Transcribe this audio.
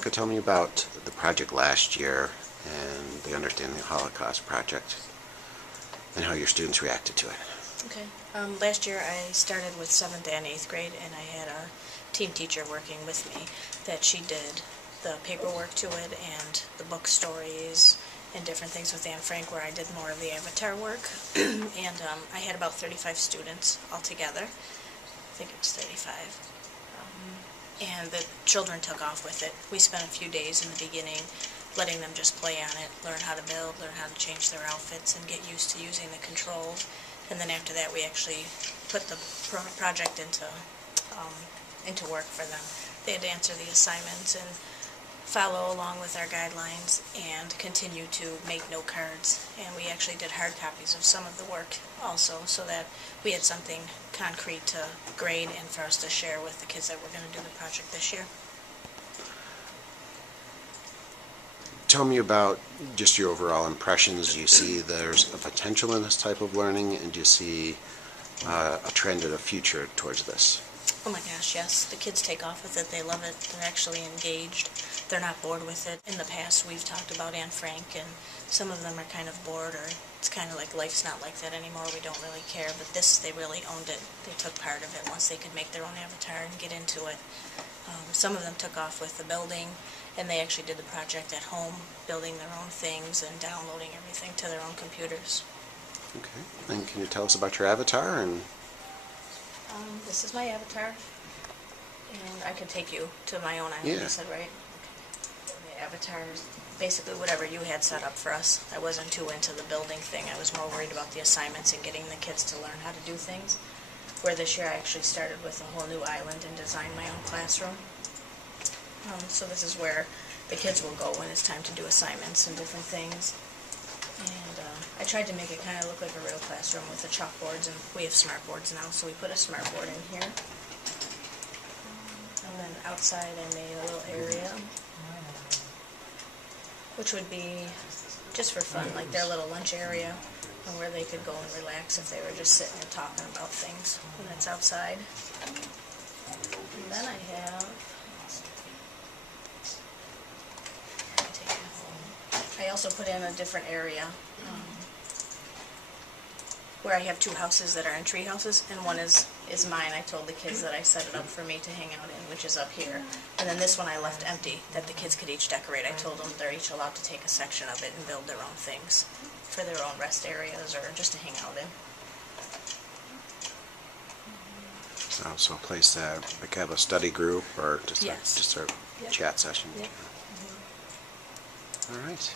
Erica, tell me about the project last year and the Understanding the Holocaust Project and how your students reacted to it. Okay. Last year I started with 7th and 8th grade, and I had a team teacher working with me that she did the paperwork to it and the book stories and different things with Anne Frank, where I did more of the avatar work. And I had about 35 students altogether. I think it was 35. And the children took off with it. We spent a few days in the beginning letting them just play on it, learn how to build, learn how to change their outfits, and get used to using the controls. And then after that, we actually put the project into work for them. They had to answer the assignments and follow along with our guidelines and continue to make note cards. And we actually did hard copies of some of the work also, so that we had something concrete to grade and for us to share with the kids that were going to do the project this year. Tell me about just your overall impressions. Do you see there's a potential in this type of learning, and do you see a trend in the future towards this? Oh my gosh, yes. The kids take off with it. They love it. They're actually engaged. They're not bored with it. In the past, we've talked about Anne Frank, and some of them are kind of bored, or it's kind of like life's not like that anymore. We don't really care. But this, they really owned it. They took part of it once they could make their own avatar and get into it. Some of them took off with the building, and they actually did the project at home, building their own things and downloading everything to their own computers. Okay. And can you tell us about your avatar? And This is my avatar, and I could take you to my own island, Yeah. you said, right? Okay. My avatar is basically whatever you had set up for us. I wasn't too into the building thing. I was more worried about the assignments and getting the kids to learn how to do things. Where this year I actually started with a whole new island and designed my own classroom. So this is where the kids will go when it's time to do assignments and different things. And I tried to make it kind of look like a real classroom with the chalkboards, and we have smart boards now, so we put a smart board in here. And then outside I made a little area, which would be just for fun, like their little lunch area, and where they could go and relax if they were just sitting and talking about things when it's outside. And then I have, I also put in a different area where I have two houses that are in tree houses, and one is mine. I told the kids that I set it up for me to hang out in, which is up here. And then this one I left empty, that the kids could each decorate. I told them they're each allowed to take a section of it and build their own things for their own rest areas or just to hang out in. So a place to like have a study group or just Yes. just a Yep. chat session. Yep. All right.